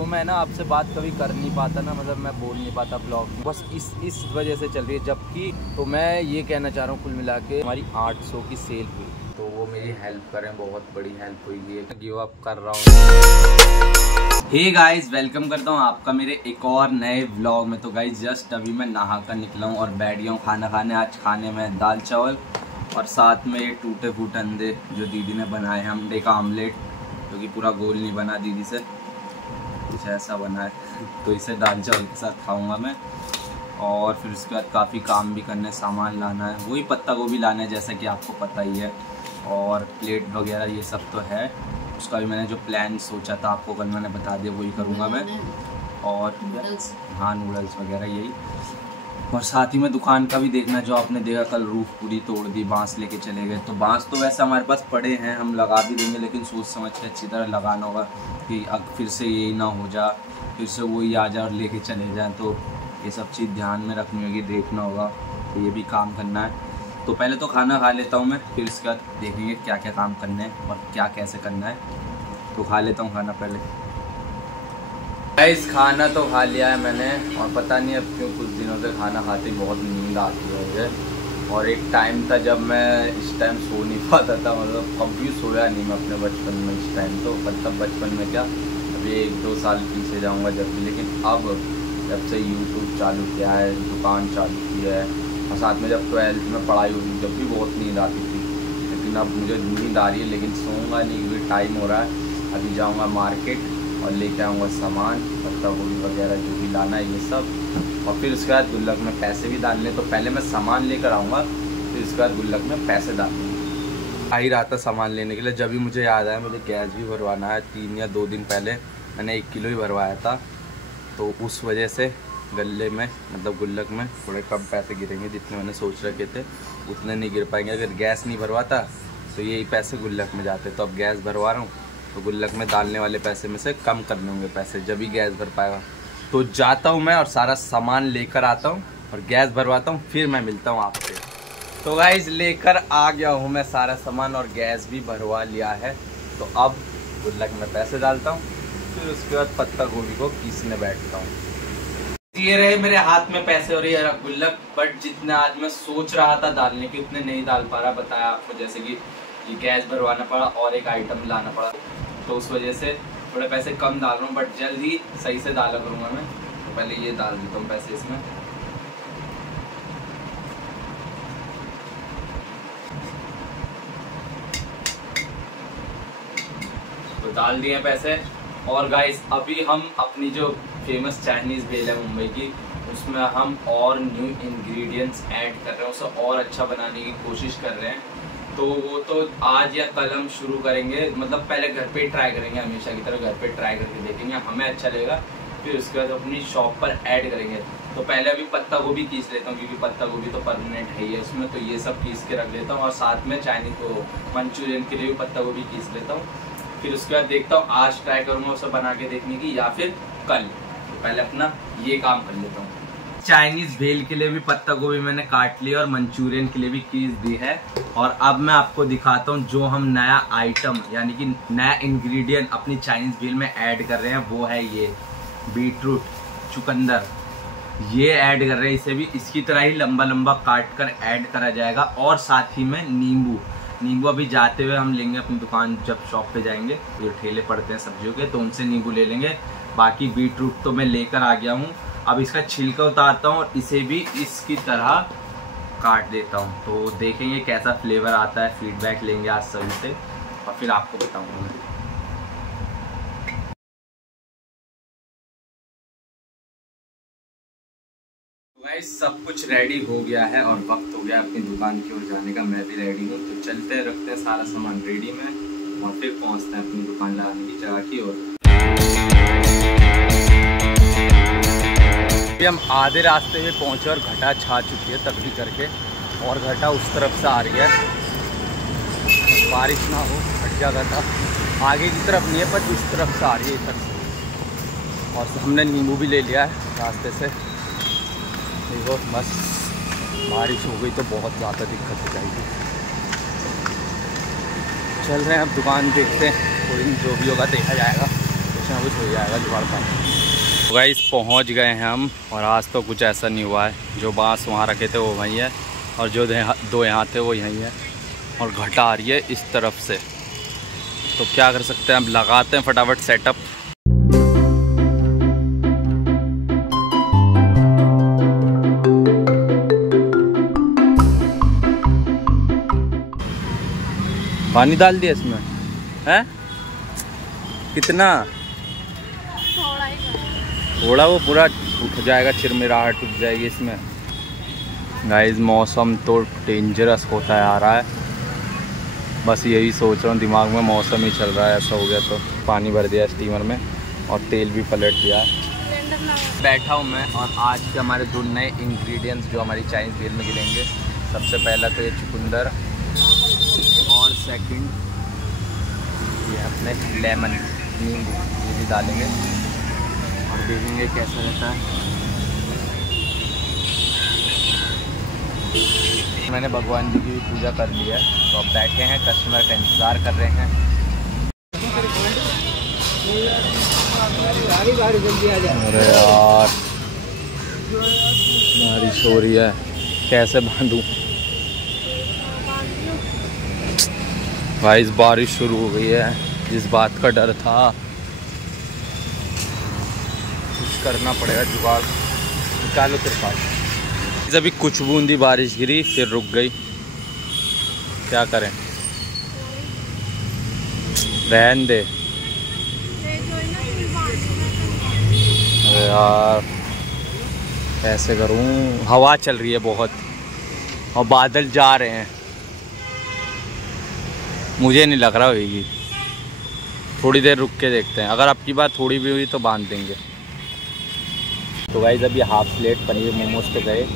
जो मैं ना आपसे बात कभी कर नहीं पाता ना, मतलब मैं बोल नहीं पाता ब्लॉग में, बस इस वजह से चल रही है। जबकि तो मैं ये कहना चाह रहा हूँ, कुल मिला के हमारी 800 की सेल हुई, तो वो मेरी हेल्प करें, बहुत बड़ी हेल्प हुई है। गिव अप कर रहा हूँ। हे गाइस, वेलकम करता हूँ आपका मेरे एक और नए व्लॉग में। तो गाइस जस्ट अभी मैं नहा कर निकला हूँ और बैठ गया हूँ खाना खाने। आज खाने में दाल चावल और साथ में ये टूटे फूटे अंडे जो दीदी ने बनाए हैं, अंडे का आमलेट, जो कि पूरा गोल नहीं बना, दीदी से कुछ ऐसा बना है। तो इसे दाल चावल के साथ खाऊंगा मैं। और फिर उसके बाद काफ़ी काम भी करने, सामान लाना है, वही पत्ता गोभी लाना है जैसा कि आपको पता ही है, और प्लेट वगैरह ये सब तो है। उसका भी मैंने जो प्लान सोचा था आपको कल मैंने बता दिया, वही करूँगा मैं। और हाँ, नूडल्स वगैरह यही। और साथ ही में दुकान का भी देखना, जो आपने देखा कल रूफ पूरी तोड़ दी, बांस लेके चले गए। तो बांस तो वैसे हमारे पास पड़े हैं, हम लगा भी देंगे, लेकिन सोच समझ के अच्छी तरह लगाना होगा कि अब फिर से यही ना हो जा, फिर से वही आ जाए और लेके चले जाएँ। तो ये सब चीज़ ध्यान में रखनी होगी, देखना होगा, तो ये भी काम करना है। तो पहले तो खाना खा लेता हूँ मैं, फिर उसके बाद देखेंगे क्या क्या काम करने हैं और क्या कैसे करना है। तो खा लेता हूँ खाना पहले। गाइस खाना तो खा लिया है मैंने, और पता नहीं अब क्यों कुछ दिनों से खाना खाते बहुत नींद आती है मुझे। और एक टाइम था जब मैं इस टाइम सो नहीं पाता था, मतलब कभी सोया नहीं मैं अपने बचपन में। इस टाइम तो मतलब बचपन में क्या, अभी 1-2 साल पीछे जाऊंगा जब भी। लेकिन अब जब से यूट्यूब चालू किया है, दुकान चालू की है, और साथ में जब 12th में पढ़ाई हुई जब भी बहुत नींद आती थी। लेकिन अब मुझे नींद आ रही है, लेकिन सोऊंगा नहीं क्योंकि टाइम हो रहा है। अभी जाऊँगा मार्केट और लेके आऊँगा सामान, पत्ता गोभी वगैरह जो भी लाना है ये सब। और फिर उसके बाद गुल्लक में पैसे भी डालने। तो पहले मैं सामान लेकर आऊँगा, फिर उसके बाद गुल्लक में पैसे डालूँगा। आ ही रहा था सामान लेने के लिए, जब भी मुझे याद आया मुझे गैस भी भरवाना है। 3 या 2 दिन पहले मैंने 1 किलो ही भरवाया था, तो उस वजह से गले में मतलब गुल्लक में थोड़े कम पैसे गिरेंगे, जितने मैंने सोच रखे थे उतने नहीं गिर पाएंगे। अगर गैस नहीं भरवाता तो यही पैसे गुल्लक में जाते। तो अब गैस भरवा रहा हूँ, तो गुल्लक में डालने वाले पैसे में से कम कर लूँगे पैसे, जब भी गैस भर पाएगा। तो जाता हूँ मैं और सारा सामान लेकर आता हूँ और गैस भरवाता हूँ, फिर मैं मिलता हूँ आपसे। तो गाइस लेकर आ गया हूँ मैं सारा सामान और गैस भी भरवा लिया है। तो अब गुल्लक में पैसे डालता हूँ, फिर उसके बाद पत्ता गोभी को पीसने बैठता हूँ। ये रहे मेरे हाथ में पैसे और ये गुल्लक। बट जितने आज मैं सोच रहा था डालने के उतने नहीं डाल पा रहा, बताया आपको। जैसे कि ये गैस भरवाना पड़ा और एक आइटम लाना पड़ा, तो उस वजह से थोड़े पैसे कम डाल रहा हूँ। बट जल्द ही सही से डाला करूँगा मैं। तो पहले ये डाल देता हूँ पैसे इसमें। तो डाल दिए पैसे। और गाइस अभी हम अपनी जो फेमस चाइनीज़ भेल है मुंबई की, उसमें हम और न्यू इंग्रेडिएंट्स ऐड कर रहे हैं, उसे और अच्छा बनाने की कोशिश कर रहे हैं। तो वो तो आज या कल हम शुरू करेंगे। मतलब पहले घर पे ट्राई करेंगे, हमेशा की तरह घर पे ट्राई करके देखेंगे, हमें अच्छा लगेगा, फिर उसके बाद अपनी शॉप पर ऐड करेंगे। तो पहले अभी पत्ता गोभी पीस लेता हूँ, क्योंकि पत्ता गोभी तो परमानेंट है ही है उसमें। तो ये सब पीस के रख लेता हूँ, और साथ में चाइनीज को मंचूरियन के लिए भी पत्ता गोभी पीस लेता हूँ। फिर उसके बाद देखता हूँ आज ट्राई करूँगा उसे बना के देखने की, या फिर कल। तो पहले अपना ये काम कर लेता हूँ। चाइनीज भेल के लिए भी पत्ता गोभी मैंने काट लिया और मंचूरियन के लिए भी पीस दी है। और अब मैं आपको दिखाता हूँ जो हम नया आइटम यानी कि नया इंग्रेडिएंट अपनी चाइनीज भेल में ऐड कर रहे हैं, वो है ये बीटरूट, चुकंदर। ये ऐड कर रहे हैं, इसे भी इसकी तरह ही लंबा लंबा काट कर ऐड करा जाएगा। और साथ ही में नींबू अभी जाते हुए हम लेंगे अपनी दुकान, जब शॉप पे जाएंगे जो ठेले पड़ते हैं सब्जियों के, तो उनसे नींबू ले लेंगे। बाकी बीटरूट तो मैं लेकर आ गया हूँ। अब इसका छिलका उतारता हूँ और इसे भी इसकी तरह काट देता हूँ। तो देखेंगे कैसा फ्लेवर आता है, फीडबैक लेंगे आज सभी से और फिर आपको बताऊँगा मैं। गाइस सब कुछ रेडी हो गया है और वक्त हो गया अपनी दुकान की ओर जाने का। मैं भी रेडी हूँ, तो चलते हैं, रखते हैं सारा सामान रेडी में और फिर पहुँचते हैं अपनी दुकान लगाने की जगह की ओर। अभी हम आधे रास्ते में पहुँचे और घटा छा चुकी है तभी करके, और घटा उस तरफ से आ रही है। बारिश ना हो हट जाएगा था, आगे की तरफ नहीं है पर इस तरफ से आ रही है इधर से। और हमने नींबू भी ले लिया है रास्ते से। देखो बस बारिश हो गई तो बहुत ज़्यादा दिक्कत हो जाएगी। चल रहे हैं अब दुकान, देखते हैं, कोई जो भी होगा देखा जाएगा। ना कुछ हो जाएगा जुगाड़ पानी। तो गाइस पहुँच गए हैं हम, और आज तो कुछ ऐसा नहीं हुआ है। जो बांस वहाँ रखे थे वो वहीं है, और जो दो यहाँ थे वो यहीं है, और घटा आ रही है इस तरफ से। तो क्या कर सकते हैं, अब लगाते हैं फटाफट सेटअप। पानी डाल दिया इसमें है? कितना? थोड़ा, वो पूरा उठ जाएगा, चिरमिराहट उठ जाएगी इसमें। गाइस मौसम तो डेंजरस होता है आ रहा है, बस यही सोच रहा हूँ दिमाग में, मौसम ही चल रहा है ऐसा हो गया। तो पानी भर दिया स्टीमर में और तेल भी पलट दिया है। बैठा हूँ मैं, और आज के हमारे 2 नए इंग्रेडिएंट्स जो हमारी चाइनीज़ भेल में गिरेंगे। सबसे पहला तो ये चुकंदर, और सेकंड ये अपने लेमन नींबू, ये भी डालेंगे और देखेंगे कैसा रहता है। मैंने भगवान जी की पूजा कर ली है, तो अब बैठे हैं, कस्टमर का इंतज़ार कर रहे हैं। अरे यार बारिश हो रही है, कैसे बांधूं भाई? इस बारिश शुरू हो गई है, जिस बात का डर था, कुछ करना पड़ेगा जुगाड़। निकालो तिरपाल। अभी कुछ बूंदी बारिश गिरी, फिर रुक गई, क्या करें? रहने दे। अरे यार कैसे करूं, हवा चल रही है बहुत और बादल जा रहे हैं, मुझे नहीं लग रहा होगी। थोड़ी देर रुक के देखते हैं, अगर आपकी बात थोड़ी भी हुई तो बांध देंगे। तो गाइस अभी हाफ प्लेट पनीर मोमोज पे गए,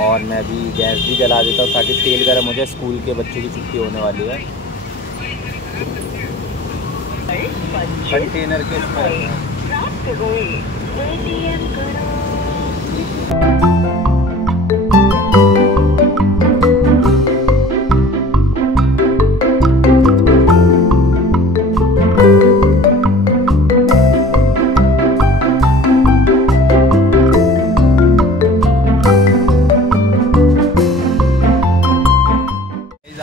और मैं भी गैस भी जला देता हूँ ताकि तेल गर्म हो जाए। स्कूल के बच्चों की छुट्टी होने वाली है। कंटेनर के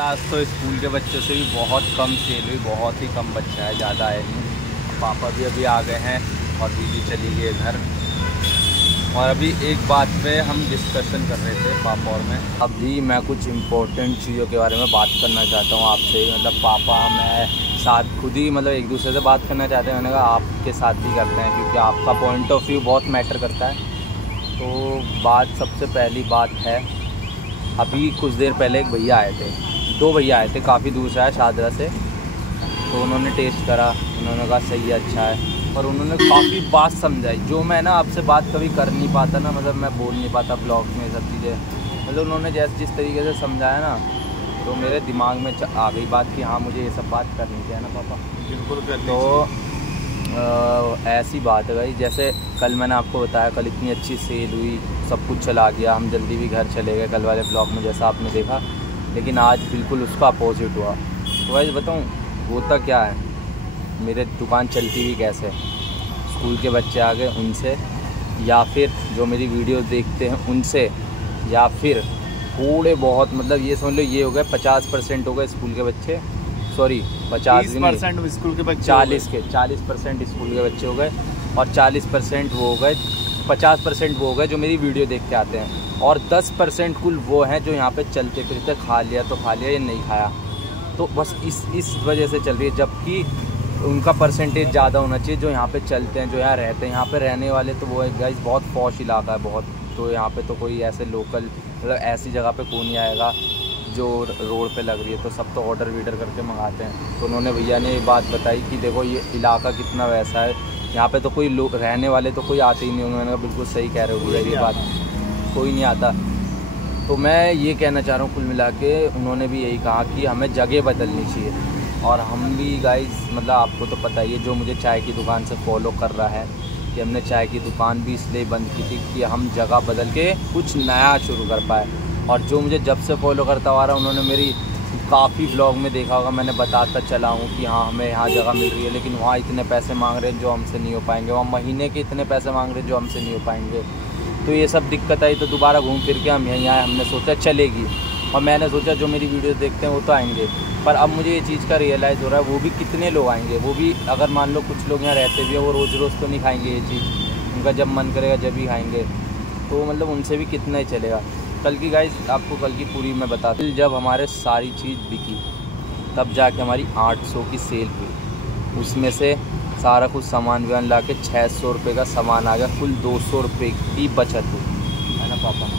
आज तो स्कूल के बच्चों से भी बहुत कम सेल हुई, बहुत ही कम बच्चा है, ज़्यादा है नहीं। पापा भी अभी आ गए हैं और दीदी चली गई घर। और अभी एक बात पे हम डिस्कशन कर रहे थे पापा और मैं। अभी मैं कुछ इम्पोर्टेंट चीज़ों के बारे में बात करना चाहता हूँ आपसे। मतलब पापा मैं साथ खुद ही मतलब एक दूसरे से बात करना चाहते हैं। मैंने कहा आपके साथ भी करते हैं, क्योंकि आपका पॉइंट ऑफ व्यू बहुत मैटर करता है। तो बात, सबसे पहली बात है, अभी कुछ देर पहले एक भैया आए थे, 2 भैया आए थे, काफ़ी दूर से आए, शादरा से। तो उन्होंने टेस्ट करा, उन्होंने कहा सही है, अच्छा है, और उन्होंने काफ़ी बात समझाई जो मैं ना आपसे बात कभी कर नहीं पाता ना, मतलब मैं बोल नहीं पाता ब्लॉग में सब चीज़ें। मतलब उन्होंने जिस तरीके से समझाया ना, तो मेरे दिमाग में आ गई बात कि हाँ मुझे ये सब बात करनी चाहिए ना पापा। बिल्कुल करनी। तो ऐसी बात है भाई, जैसे कल मैंने आपको बताया, कल इतनी अच्छी सेल हुई, सब कुछ चला गया, हम जल्दी भी घर चले गए कल वाले ब्लॉग में जैसा आपने देखा। लेकिन आज बिल्कुल उसका अपोजिट हुआ। तो भाई बताऊँ होता क्या है, मेरे दुकान चलती भी कैसे, स्कूल के बच्चे आ गए उनसे, या फिर जो मेरी वीडियो देखते हैं उनसे, या फिर थोड़े बहुत, मतलब ये समझ लो ये हो गए 50% हो गए स्कूल के बच्चे, सॉरी 50% स्कूल के बच्चे, 40% स्कूल के बच्चे हो गए, और 40% वो हो गए, 50% वो हो गए जो मेरी वीडियो देख के आते हैं, और 10% कुल वो हैं जो यहाँ पे चलते फिरते, खा लिया तो खा लिया या नहीं खाया। तो बस इस वजह से चल रही है, जबकि उनका परसेंटेज ज़्यादा होना चाहिए जो यहाँ पे चलते हैं, जो यहाँ रहते हैं। यहाँ पे रहने वाले तो वो है गाइस, बहुत पॉश इलाका है बहुत, तो यहाँ पे तो कोई ऐसे लोकल, मतलब ऐसी जगह पे कौन नहीं आएगा जो रोड पे लग रही है, तो सब तो ऑर्डर वीडर करके मंगाते हैं। तो उन्होंने भैया ने ये बात बताई कि देखो ये इलाका कितना वैसा है, यहाँ पे तो कोई लोग रहने वाले तो कोई आते ही नहीं होंगे। मैंने कहा बिल्कुल सही कह रहे हो भैया, ये बात कोई नहीं आता। तो मैं ये कहना चाह रहा हूँ कुल मिला के, उन्होंने भी यही कहा कि हमें जगह बदलनी चाहिए। और हम भी गाइस, मतलब आपको तो पता ही है, जो मुझे चाय की दुकान से फॉलो कर रहा है, कि हमने चाय की दुकान भी इसलिए बंद की थी कि हम जगह बदल के कुछ नया शुरू कर पाए। और जो मुझे जब से फॉलो करता आ रहा है, उन्होंने मेरी काफ़ी ब्लॉग में देखा होगा, मैंने बताता चला हूँ कि हाँ हमें यहाँ जगह मिल रही है, लेकिन वहाँ इतने पैसे मांग रहे हैं जो हमसे नहीं हो पाएंगे, वहाँ महीने के इतने पैसे मांग रहे हैं जो हमसे नहीं हो पाएंगे। तो ये सब दिक्कत आई, तो दोबारा घूम फिर के हम यहीं आए। हमने सोचा चलेगी, और मैंने सोचा जो मेरी वीडियो देखते हैं वो तो आएंगे, पर अब मुझे ये चीज़ का रियलाइज़ हो रहा है वो भी कितने लोग आएंगे। वो भी अगर मान लो कुछ लोग यहाँ रहते भी हैं, वो रोज़ रोज़ तो नहीं खाएंगे ये चीज़, उनका जब मन करेगा जब ही खाएंगे, तो मतलब उनसे भी कितना ही चलेगा। कल की गाइस आपको कल की पूरी मैं बताता हूँ। जब हमारे सारी चीज़ बिकी तब जाके हमारी 800 की सेल हुई, उसमें से सारा कुछ सामान वामान ला के 600 रुपये का सामान आ गया, कुल 200 रुपये की बचत हुई है ना पापा।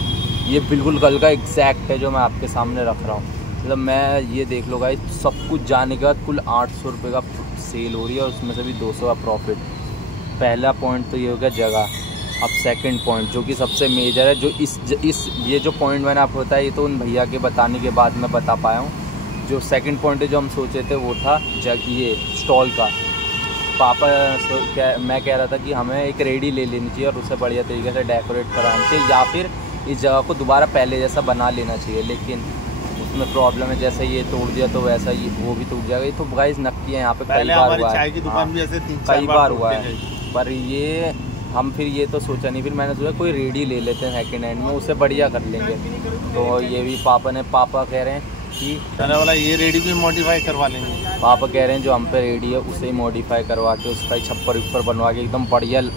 ये बिल्कुल कल का एग्जैक्ट है जो मैं आपके सामने रख रहा हूँ। मतलब मैं ये देख लो गाइस, सब कुछ जाने के बाद कुल 800 रुपये का सेल हो रही है, और उसमें से भी 200 का प्रॉफिट। पहला पॉइंट तो ये हो गया जगह। अब सेकंड पॉइंट जो कि सबसे मेजर है, जो इस ये जो पॉइंट मैंने आपको बताया, ये तो उन भैया के बताने के बाद मैं बता पाया हूँ। जो सेकंड पॉइंट है जो हम सोचे थे वो था ये स्टॉल का। पापा मैं कह रहा था कि हमें एक रेडी ले लेनी चाहिए और उसे बढ़िया तरीके से डेकोरेट कराना चाहिए, या फिर इस जगह को दोबारा पहले जैसा बना लेना चाहिए। लेकिन उसमें प्रॉब्लम है, जैसे ये तोड़ दिया तो वैसा ही वो भी टूट जाएगा। ये तो गाइस नक्की है, यहाँ पे कई बार हुआ है, कई बार हुआ है। पर ये हम फिर ये तो सोचा नहीं, फिर मैंने सोचा कोई रेडी ले लेते हैं सेकेंड हैंड में, उसे बढ़िया कर लेंगे। तो ये भी पापा कह रहे हैं कि वाला ये रेडी भी मॉडिफाई करवा लेंगे। पापा कह रहे हैं जो हम पे रेडी है उसे ही मॉडिफाई करवा के उसका ही छप्पर ऊपर बनवा के एकदम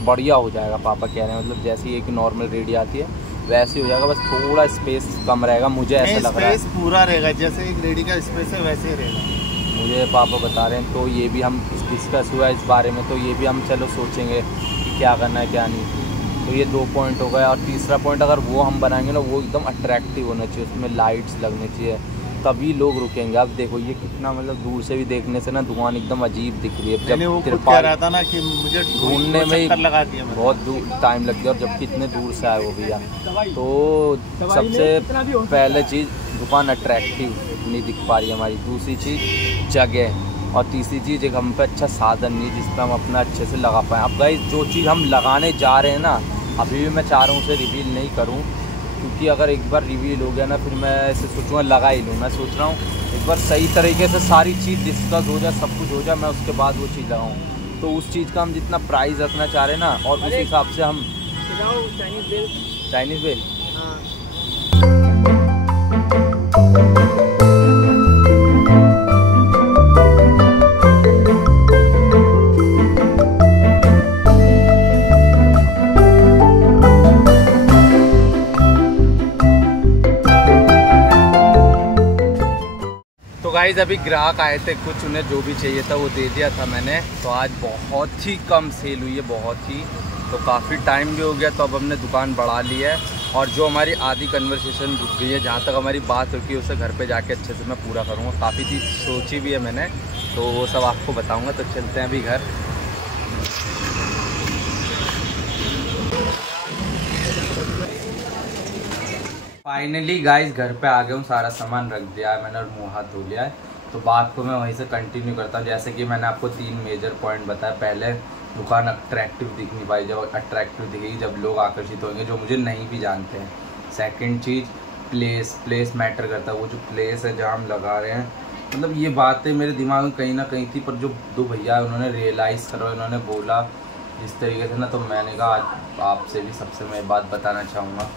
बढ़िया हो जाएगा। पापा कह रहे हैं मतलब जैसी एक नॉर्मल रेडी आती है वैसे हो जाएगा, बस थोड़ा स्पेस कम रहेगा, मुझे ऐसा लग रहा है। स्पेस पूरा रहेगा, जैसे एक रेडी का स्पेस है वैसे ही रहेगा, मुझे पापा बता रहे हैं। तो ये भी हम डिस्कस हुआ इस बारे में, तो ये भी हम चलो सोचेंगे कि क्या करना है क्या नहीं। तो ये 2 पॉइंट हो गए। और तीसरा पॉइंट अगर वो हम बनाएंगे ना, वो एकदम अट्रैक्टिव होना चाहिए, उसमें लाइट्स लगनी चाहिए, तभी लोग रुकेंगे। अब देखो ये कितना मतलब दूर से भी देखने से ना दुकान एकदम अजीब दिख रही है। जब वो कह रहा था ना कि मुझे ढूंढने में लगा दिया बहुत दूर टाइम लग गया, और जबकि इतने दूर से आए वो भैया। तो सबसे पहले चीज़ दुकान अट्रैक्टिव नहीं दिख पा रही है हमारी, दूसरी चीज़ जगह, और तीसरी चीज़ एक हम पे अच्छा साधन नहीं जिस पर हम अपना अच्छे से लगा पाएँ। अब गाइस जो चीज़ हम लगाने जा रहे हैं ना, अभी भी मैं चाह रहा हूँ उसे रिवील नहीं करूँ, क्योंकि अगर एक बार रिवील हो गया ना फिर मैं ऐसे सोचूँगा लगा ही लूँ। मैं सोच रहा हूँ एक बार सही तरीके से सारी चीज़ डिस्कस हो जाए, सब कुछ हो जाए, मैं उसके बाद वो चीज़ लगाऊँ। तो उस चीज़ का हम जितना प्राइस रखना चाह रहे हैं ना, और उस हिसाब से हम चाइनीज़ बेल गाइस अभी ग्राहक आए थे कुछ, उन्हें जो भी चाहिए था वो दे दिया था मैंने। तो आज बहुत ही कम सेल हुई है, बहुत ही, तो काफ़ी टाइम भी हो गया। तो अब हमने दुकान बढ़ा ली है, और जो हमारी आधी कन्वर्सेशन रुक गई है, जहाँ तक हमारी बात रुकी है उसे घर पे जाके अच्छे से मैं पूरा करूँगा। काफ़ी चीज़ सोची भी है मैंने, तो वो सब आपको बताऊँगा। तो चलते हैं अभी घर। फाइनली गाइस घर पे आ गया हूँ, सारा सामान रख दिया है मैंने और मुँह हाथ धो लिया है। तो बात को मैं वहीं से कंटिन्यू करता हूँ। जैसे कि मैंने आपको 3 मेजर पॉइंट बताया। पहले दुकान अट्रैक्टिव दिख नहीं पाई, जब अट्रैक्टिव दिखेगी जब लोग आकर्षित होंगे जो मुझे नहीं भी जानते हैं। सेकंड चीज़ प्लेस मैटर करता है, वो जो प्लेस है जहाँ हम लगा रहे हैं। मतलब ये बातें मेरे दिमाग में कहीं ना कहीं थी, पर जो 2 भैया उन्होंने रियलाइज़ करा, उन्होंने बोला जिस तरीके से ना, तो मैंने कहा आज आपसे भी सबसे मैं बात बताना चाहूँगा।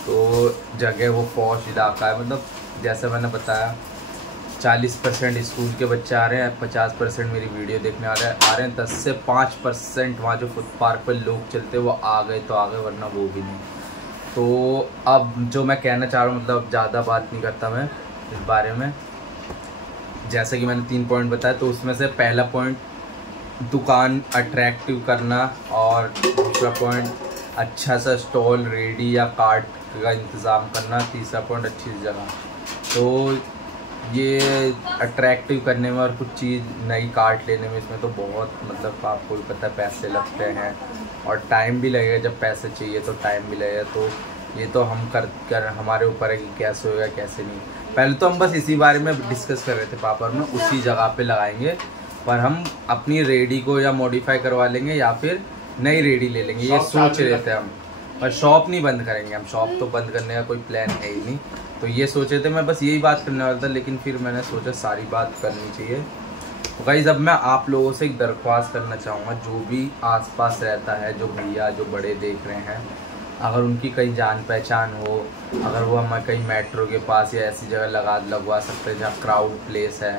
तो जगह वो पॉश इलाका है, मतलब जैसे मैंने बताया 40% स्कूल के बच्चे आ रहे हैं, 50% मेरी वीडियो देखने आ रहे हैं, 10 से 5% वहाँ जो फुटपाथ पर लोग चलते वो आ गए तो आ गए, वरना वो भी नहीं। तो अब जो मैं कहना चाह रहा हूँ, मतलब ज़्यादा बात नहीं करता मैं इस बारे में। जैसे कि मैंने 3 पॉइंट बताया, तो उसमें से पहला पॉइंट दुकान अट्रैक्टिव करना, और दूसरा पॉइंट अच्छा सा स्टॉल रेडी या कार्ट का इंतज़ाम करना, तीसरा पॉइंट अच्छी जगह। तो ये अट्रैक्टिव करने में और कुछ चीज़ नई कार्ट लेने में, इसमें तो बहुत मतलब आपको भी पता है पैसे लगते हैं, और टाइम भी लगेगा। जब पैसे चाहिए तो टाइम भी लगेगा। तो ये तो हम कर हमारे ऊपर है कि कैसे होगा कैसे नहीं। पहले तो हम बस इसी बारे में डिस्कस कर रहे थे पापा और मैं, उसी जगह पे लगाएंगे, पर हम अपनी रेडी को या मॉडिफाई करवा लेंगे या फिर नई रेडी ले लेंगे, ये सोच रहे थे हम। पर शॉप नहीं बंद करेंगे हम, शॉप तो बंद करने का कोई प्लान है ही नहीं। तो ये सोचे थे, मैं बस यही बात करने वाला था, लेकिन फिर मैंने सोचा सारी बात करनी चाहिए। तो गाइस अब मैं आप लोगों से एक दरख्वास्त करना चाहूँगा, जो भी आसपास रहता है, जो भैया जो बड़े देख रहे हैं, अगर उनकी कहीं जान पहचान हो, अगर वो हमें कहीं मेट्रो के पास या ऐसी जगह लगवा सकते हैं जहाँ क्राउड प्लेस है,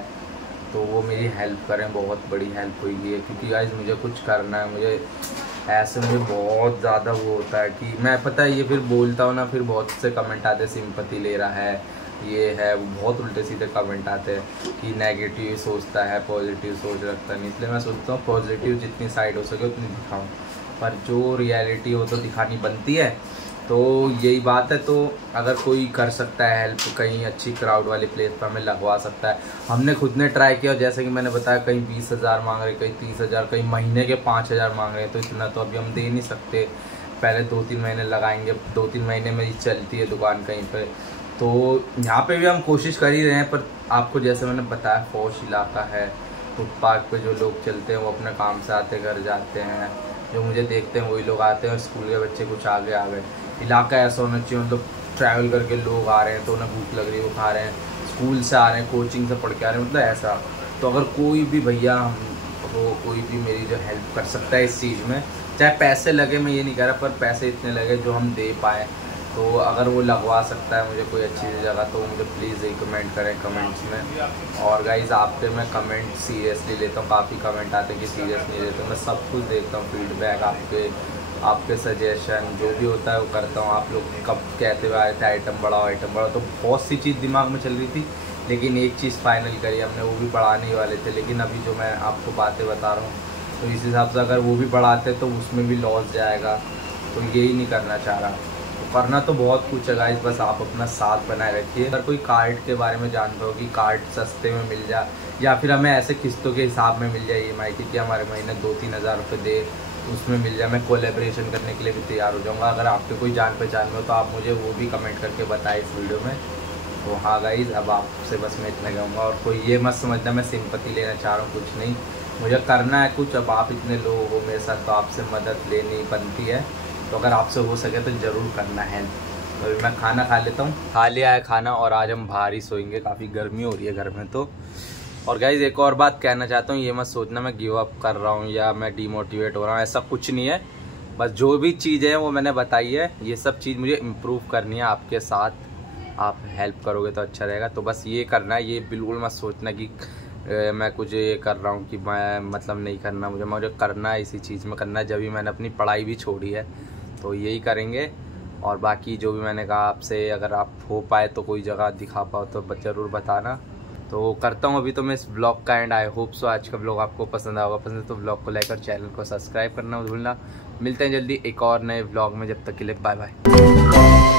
तो वो मेरी हेल्प करें, बहुत बड़ी हेल्प होगी। क्योंकि गाइस मुझे कुछ करना है, मुझे ऐसे मुझे बहुत ज़्यादा वो होता है कि मैं, पता है ये फिर बोलता हूँ ना, फिर बहुत से कमेंट आते हैं सिंपैथी ले रहा है, ये है वो, बहुत उल्टे सीधे कमेंट आते हैं कि नेगेटिव सोचता है, पॉजिटिव सोच रखता नहीं। इसलिए मैं सोचता हूँ पॉजिटिव जितनी साइड हो सके उतनी दिखाऊँ, पर जो रियलिटी हो तो दिखानी बनती है। तो यही बात है। तो अगर कोई कर सकता है हेल्प, कहीं अच्छी क्राउड वाली प्लेस पर हमें लगवा सकता है। हमने खुद ने ट्राई किया, जैसे कि मैंने बताया, कहीं 20,000 मांग रहे, कहीं 30,000, कहीं महीने के 5,000 मांग रहे हैं। तो इतना तो अभी हम दे नहीं सकते, पहले 2-3 महीने लगाएंगे, 2-3 महीने में ही चलती है दुकान कहीं पर। तो यहाँ पे भी हम कोशिश कर ही रहे हैं, पर आपको जैसे मैंने बताया पॉश इलाका है, फुटपाथ पे जो लोग चलते हैं वो अपने काम से आते घर जाते हैं, जो मुझे देखते हैं वही लोग आते हैं, और स्कूल के बच्चे कुछ आगे आ गए। इलाका ऐसा होना चाहिए, मतलब ट्रैवल करके लोग आ रहे हैं तो उन्हें भूख लग रही है, वो खा रहे हैं, स्कूल से आ रहे हैं, कोचिंग से पढ़ के आ रहे हैं, मतलब ऐसा। तो अगर कोई भी भैया हो, कोई भी मेरी जो हेल्प कर सकता है इस चीज़ में, चाहे पैसे लगे, मैं ये नहीं कह रहा, पर पैसे इतने लगे जो हम दे पाएँ, तो अगर वो लगवा सकता है मुझे कोई अच्छी जगह, तो मुझे प्लीज़ रिकमेंड करें कमेंट्स में। और गाइज़ आपके मैं कमेंट सीरियसली लेता हूँ, काफ़ी कमेंट आते हैं कि सीरियस नहीं लेते, मैं सब कुछ देखता हूँ, फीडबैक आपके सजेशन जो भी होता है वो करता हूँ। आप लोग कब कहते हुए आए थे आइटम बढ़ाओ, तो बहुत सी चीज़ दिमाग में चल रही थी, लेकिन एक चीज़ फाइनल करी हमने, वो भी बढ़ाने ही वाले थे। लेकिन अभी जो मैं आपको बातें बता रहा हूँ, तो इस हिसाब से अगर वो भी बढ़ाते तो उसमें भी लॉस जाएगा, तो यही नहीं करना चाह रहा। करना तो बहुत कुछ है गाइस, बस आप अपना साथ बनाए रखिए। अगर कोई कार्ड के बारे में जानते हो कि कार्ड सस्ते में मिल जाए, या फिर हमें ऐसे किस्तों के हिसाब में मिल जाए EMI की, कि हमारे महीने 2-3 हज़ार रुपये दे, उसमें मिल जाए, मैं कोलैबोरेशन करने के लिए भी तैयार हो जाऊँगा। अगर आपके कोई जान पहचान में हो तो आप मुझे वो भी कमेंट करके बताएं इस वीडियो में। तो हाँ गाइज़, अब आपसे बस मैं इतना कहूँगा, और कोई ये मत समझना मैं सिंपैथी लेना चाह रहा हूँ, कुछ नहीं, मुझे करना है कुछ। अब आप इतने लोग हो मेरे साथ, तो आपसे मदद लेनी बनती है, तो अगर आपसे हो सके तो ज़रूर करना है। तो अभी मैं खाना खा लेता हूँ, खा लिया है खाना, और आज हम बाहर ही सोएंगे, काफ़ी गर्मी हो रही है घर में। तो और गाइज़ एक और बात कहना चाहता हूँ, ये मत सोचना मैं गिव अप कर रहा हूँ या मैं डीमोटिवेट हो रहा हूँ, ऐसा कुछ नहीं है। बस जो भी चीज़ है वो मैंने बताई है, ये सब चीज़ मुझे इम्प्रूव करनी है। आपके साथ आप हेल्प करोगे तो अच्छा रहेगा। तो बस ये करना है, ये बिल्कुल मत सोचना कि मैं कुछ ये कर रहा हूँ कि मैं मतलब नहीं करना, मुझे करना है, इसी चीज़ में करना है। जब भी मैंने अपनी पढ़ाई भी छोड़ी है तो यही करेंगे। और बाकी जो भी मैंने कहा आपसे, अगर आप हो पाए तो कोई जगह दिखा पाओ तो ज़रूर बताना। तो करता हूँ अभी तो मैं इस ब्लॉग का एंड। आई होप सो आज का ब्लॉग आपको पसंद आएगा, पसंद तो ब्लॉग को लाइक और चैनल को सब्सक्राइब करना मत भूलना। मिलते हैं जल्दी एक और नए ब्लॉग में, जब तक के लिए बाय बाय।